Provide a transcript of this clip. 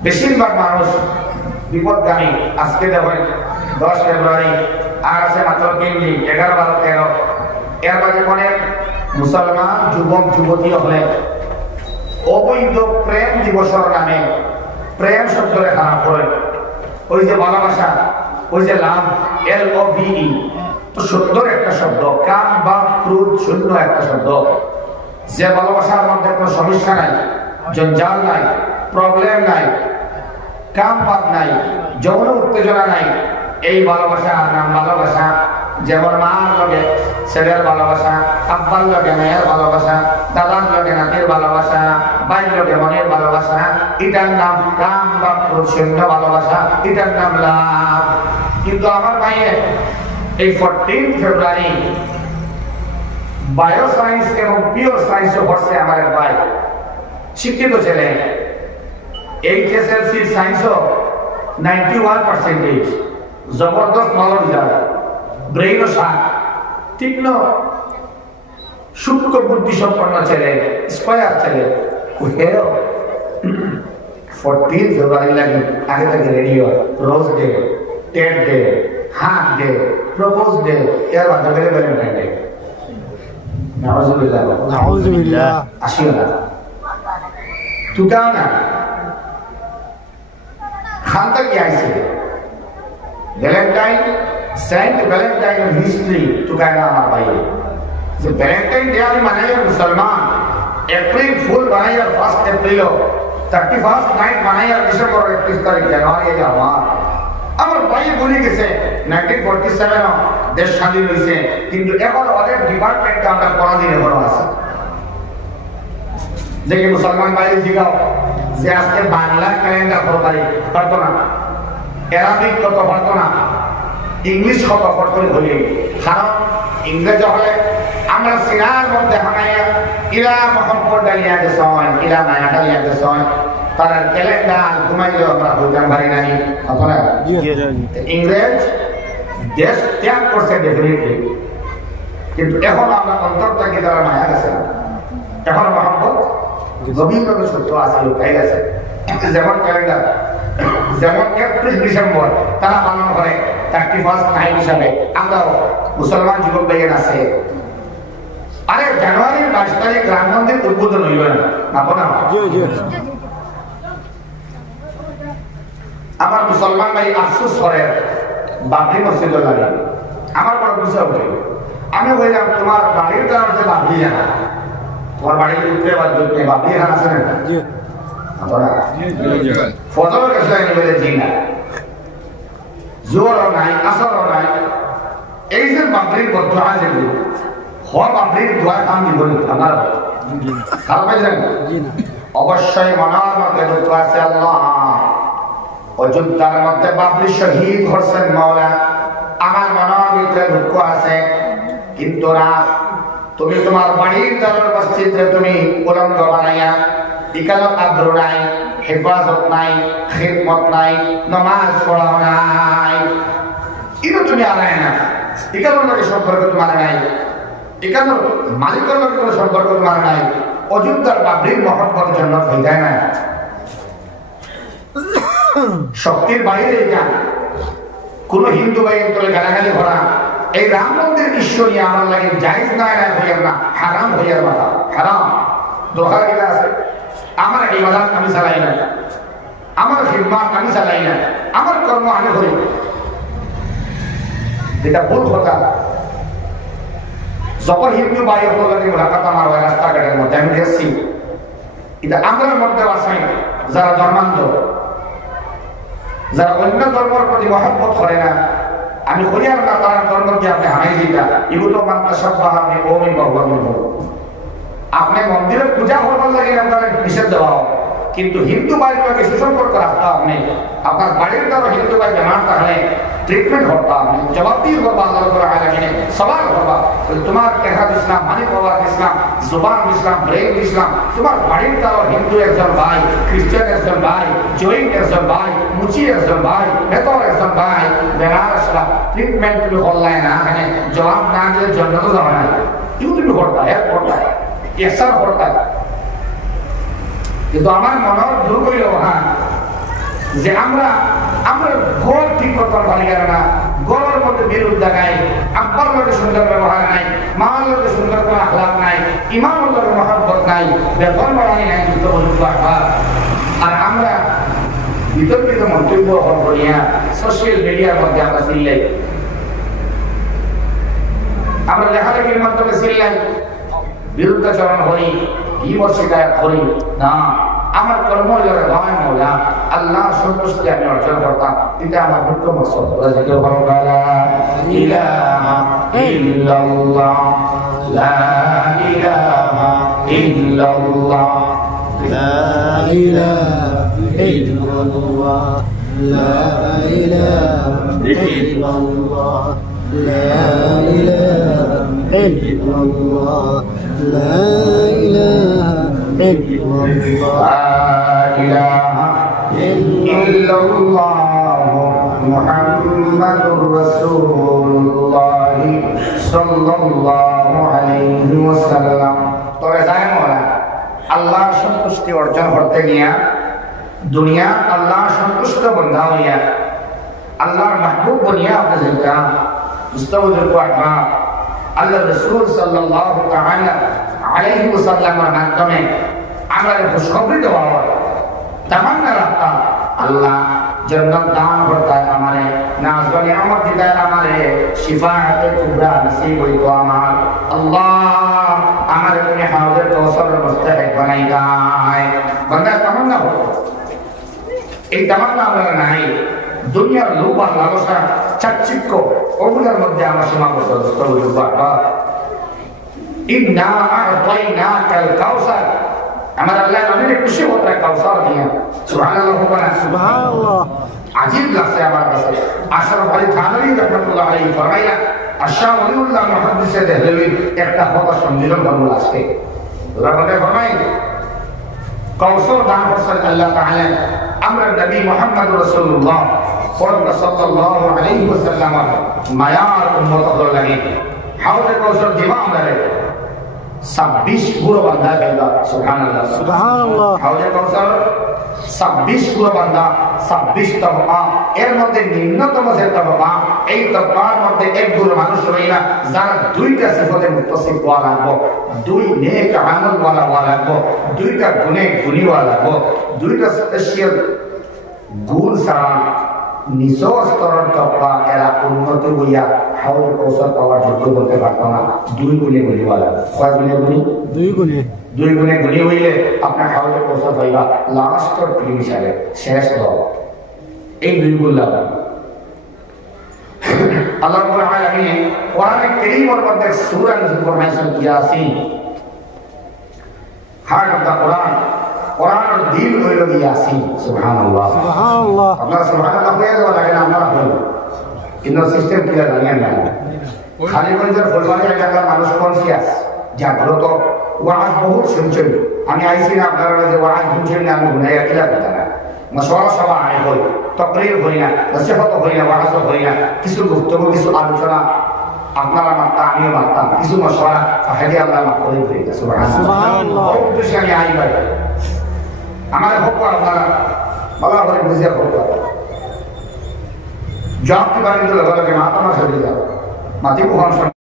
বেশিরভাগ মানুষ বিপদগামী। আজকে দেখেন 10 ফেব্রুয়ারি আর আছে মাত্র 3 দিন, 11, 12, 13। এর মাঝে অনেক মুসলমান যুবক যুবতী হলে অবৈধ প্রেম দিবসের নামে প্রেম শব্দরে খারাপ করে। ওই যে ভালোবাসা, ওই যে লাভ, LOVE, তো সুন্দর একটা শব্দ, কাম বা ক্রোধ শূন্য একটা শব্দ। যে ভালোবাসার মধ্যে কোনো সমস্যা নাই, জঞ্জাল নাই, প্রবলেম নাই, কাম বাদ নাই, যৌন উত্তেজনা নাই, এই ভালোবাসা নাম ভালোবাসা। যেমন মার লগে ছেলের ভালোবাসা, আব্বার লগে মেয়ের ভালোবাসা, দাদার লগে নাতির ভালোবাসা, ভাইয়ের লগে বোনের ভালোবাসা, এটার নাম কাম বা ক্রোধ শূন্য ভালোবাসা, এটার নাম লাভ। কিন্তু আমার ভাইয়ের এই 14 ফেব্রুয়ারি বায়োসায়েন্স এবং পিওর সায়েন্সও পড়ছে আমার ভাই, শিক্ষিত ছেলে। HSLC সায়েন্সও 91%, জবরদস্ত ভালো রেজাল্ট, ব্রেইনও শার্প, তীক্ষ্ণ সূক্ষ্ম বুদ্ধি সম্পন্ন ছেলে, স্কয়ার ছেলে। 14 ফেব্রুয়ারি লাগে আগে থেকে radio, rose day, TET day, hug day, propose day, এর বাদ দিয়ে ভ্যালেন্টাইন ডে। নাউজুবিল্লাহ, নাউজুবিল্লাহ, আসিও না তুকাও না খানটা কি আইছে ভ্যালেন্টাইন, সেন্ট ভ্যালেন্টাইন হিস্ট্রি তুকায় না আমার ভাই। যে ভ্যালেন্টাইন ডে আমি মানাই মুসলমান, এপ্রিল ফুল বানাই আর 1 এপ্রিল, 31st নাইট বানাই আর ডিসেম্বর 31 তারিখ জানুয়ারি আমার ভাই বলে গেছে 1947 দেশ স্বাধীন হয়েছে, কিন্তু এখন ওদের ডিপার্টমেন্টটা আমরা কোনদিন এখনো আছে। দেখি মুসলমান ভাই জিগাও যে আজকে বাংলা ক্যালেন্ডার পারতো না, অ্যারাবিক কত পারতো না, ইংলিশ কত পারতো বলি। কারণ ইংরেজি হলে আমরা সিনার মধ্যে হানাইয়া ইলা মোহাম্মদ ডালিয়া গেছেন, ইলা মায়া ডালিয়া গেছেন, তার ক্যালেন্ডার ঘুমাইলেও আমরা হইতাম পারি নাই। আপনারা ইংরেজ দেশ ত্যাগ করছে ডেফিনেটলি, কিন্তু এখন আমরা অন্তর থেকে তারা মায়া গেছে না। এখন মোহাম্মদ গভীরভাবে সত্য আছে, লুকাই গেছে। যেমন ক্যালেন্ডার, যেমন 31 ডিসেম্বর তারা পালন করে 31st নাইট হিসাবে, আমরাও মুসলমান যুবক ভাইয়ের আছে। আরে জানুয়ারির 22 তারিখ রাম মন্দির উদ্বোধন হইল না, আপনার আমার মুসলমান ভাই আফসোস করে বাবরি মসজিদ লাগে। আমার বড় বুঝা উঠে, আমি বললাম তোমার বাড়ির দ্বারা হচ্ছে বাবরি জানা, তোমার বাড়ির উত্তরে বা দক্ষিণে বাবরি জানা আছে না? ফজর কাছে বলে জি না, জোরও নাই, আসরও নাই। এই যে বাবরির বদুয়া যেগুলো হওয়া, বাবরির দোয়া কাম দিব আমার খারাপ পাইলেন? অবশ্যই মনের মধ্যে দুঃখ আছে। আল্লাহ অযোধ্যার মধ্যে বাবরি শহীদ হচ্ছেন মাওলা, আমার মনের ভিতরে দুঃখ আছে। কিন্তু না, তুমি তোমার বাড়ির দরবার মসজিদে তুমি উলঙ্গ বানাইয়া ইকানো আব্রু নাই, হেফাজত নাই, খিদমত নাই, নামাজ পড়াও নাই, এটা তুমি আনায় না। ইকানোর লগে সম্পর্ক তোমার নাই, ইকানোর মালিকের লগে কোনো সম্পর্ক তোমার নাই। অযোধ্যার বাবরির মহব্বতের জন্য হয়ে যায় না। শক্তির বাইরে এটা কোন হিন্দু ভাইয়ের তোলে গালাগালি ভরা এই রাম মন্দির ঈশ্বর নিয়ে আমার লাগে জায়েজ না হইয়ার না, হারাম হইয়ার কথা, হারাম। দোকার কিনা আছে, আমার ইবাদত আমি চালাই না, আমার খিদমত আমি চালাই না, আমার কর্ম আমি করি, এটা ভুল কথা। যখন হিন্দু ভাই হলেন মুলাকাত আমার হয় রাস্তাঘাটের মধ্যে, আমি দেখছি এটা আমাদের মধ্যে আছে যারা ধর্মান্ধ, যারা অন্য ধর্মের প্রতি মহব্বত করে না। আমি হরিয়ার না তার ধর্মকে আপনি হানাই দিতা, এগুলো মানতে সব আপনি ওমি ভগবান আপনি মন্দিরে পূজা করবার লাগে আপনার নিষেধ দেওয়া, কিন্তু হিন্দু বাড়ির লোকে সুসম্পর্ক রাখতে আপনি আপনার বাড়ির দ্বারা হিন্দু ভাই বেমার তাহলে ট্রিটমেন্ট করবা, আপনি জবাবদিহি করবা, আল্লাহ করে আলামিনে সওয়াল করবা। তোমার কেহাদ ইসলাম, মানি বাবার ইসলাম, জুবান ইসলাম, ব্রেন ইসলাম, তোমার বাড়ির দ্বারা হিন্দু একজন ভাই, খ্রিস্টান একজন ভাই, জৈন একজন ভাই, মুচি একজন ভাই, বেতর একজন ভাই, বেমার আসলা ট্রিটমেন্ট তুমি করলাই না, এখানে জবাব না দিলে জন্য তো যাবে না, কেউ তুমি করতা এক করতা এসার করতা। কিন্তু আমার মনের দূর করিল, হ্যাঁ যে আমরা ঘর ঠিক করতে পারি না, ঘরের মধ্যে বিরোধ দেখাই, আব্বার লোকের সুন্দর ব্যবহার নাই, মার লোকের সুন্দর কোনো আখলাক নাই, ইমাম লোকের মহব্বত নাই, বেতন বাড়াই নাই, আর আমরা বিতর্কিত মন্তব্য করিয়া সোশ্যাল মিডিয়ার মধ্যে আমরা চিল্লাই, আমরা লেখালেখির মাধ্যমে চিল্লাই, বিরুদ্ধাচরণ করি, শিকায়ত করি না। আমার কর্ম ভয় মৌলা আল্লাহ সন্তুষ্টি আমি অর্জন করতাম, এটা আমার মুখ্য মকসদ। ইলাহা ইল্লাল্লাহ লা ইলাহা ইল্লাল্লাহ লা ইলাহা ইল্লাল্লাহ লা ইলাহা ইল্লাল্লাহ لا إله إلا الله لا إله إلا الله لا إله إلا الله محمد رسول الله صلى الله عليه وسلم। তবে জানেন ওরা আল্লাহ সন্তুষ্টি অর্জন করতে গিয়া দুনিয়া আল্লাহ সন্তুষ্ট বন্ধা হইয়া আল্লাহর মাহবুব বনিয়া আপনাদেরকে মুস্তাফিজুর রহমান আল্লাহ রাসূল সাল্লাল্লাহু তাআলা আলাইহি ওয়াসাল্লামের মাধ্যমে আমরা খুশখবরি দেওয়া হয়, তামান্না রাখতাম আল্লাহ জান্নাত দান করতে আমারে, নাজ নিয়ামত দিতে আমারে, শিফাআতে কুবরা নসিব হইতো আমার। আল্লাহ আমারে তুমি হাউজে কাউসারের মুস্তাহিক বানাই দাও। বান্দা তামান্না হলো, এই তামান্না আমরা নাই। দুনিয়ার লোভ আর লালসা চাকচিক্য ওগুলোর মধ্যে আমার সীমাবদ্ধ। আমার আল্লাহ নবীর খুশি হতে কাউসার দিয়া সুবহানাল্লাহ। আজীব লাগছে আমার কাছে। আশরাফ আলী থানভী রাহমাতুল্লাহ আলাইহি ফরমাইয়া আশরাফ ওলিউল্লাহ মুহাদ্দিস দেহলভী একটা কথা সম্মিলন করল আজকে। ওরা বলে ফরমাই কাউসার দান করছেন আল্লাহ তাআলা আমরা নবী মুহাম্মদ রাসূলুল্লাহ সাল্লাল্লাহু আলাইহি ওয়াসাল্লাম মায়ার উম্মত হল লাগে হাউজে কাউসার দিবা আমরা 26 পুরো বান্দা গেলা। সুবহানাল্লাহ সুবহানাল্লাহ। হাউজে কাউসার 26 পুরো বান্দা, 26 তবকা, এর মধ্যে নিম্নতম যে তবকা, এই তবকার মধ্যে এক গুরু মানুষ রইলা যারা দুইটা সিফতে মুত্তাসিফ হওয়া লাগবো, দুই নেক আমল ওয়ালা হওয়া লাগবো, দুইটা গুণে গুণী হওয়া লাগবো, দুইটা স্পেশাল গুণ ছাড়া নিচর স্তরের তবকা এরা উন্নত হইয়া হাউজে কাউসার পাওয়ার যোগ্য করতে পারতো না। দুই গুণে গুণী হওয়া লাগবে। কয় গুণে গুণী? দুই গুণে গুণী হইলে আপনার হাউজে কাউসার পাইবা লাস্টের প্রিম হিসাবে শেষ দল। এই দুই গুণ লাগবে। আল্লাহ রাব্বুল আলামিন কোরআনে কারীমের মধ্যে সূরা নাযিল ফরমাইছেন ইয়াসিন। হার্ট অফ দা কোরআন, কোরআনের দিল হইল ইয়াসিন। সুবহানাল্লাহ সুবহানাল্লাহ। আপনারা সুবহানাল্লাহ হয়ে যাওয়া লাগে না, আপনারা হইল কিন্তু সিস্টেম ক্লিয়ার জানেন না। খালিগঞ্জের ফুলবাড়ি এলাকার মানুষ কনসিয়াস, জাগ্রত, ওয়াজ বহুত শুনছেন। আমি আইসি না আপনারা যে ওয়াজ শুনছেন না, আমি গুনাইয়া কিলা কথা না। মশওয়ারা সভা আয় হই, তকরির হই না, নসিহত হই না, ওয়াজ হই না, কিছু বক্তব্য, কিছু আলোচনা আপনারা মারতাম, আমিও মারতাম, কিছু মশওয়ারা ফাহেদি আল্লাহ মাফ করে দিই। সুবহানাল্লাহ। ওই উদ্দেশ্যে আমি আই ভাই আমার হোক আপনারা বলা করে বুঝিয়া হোক জব কি বাড়ি তো লগে মাথা মাসে দিয়ে যাও মাতি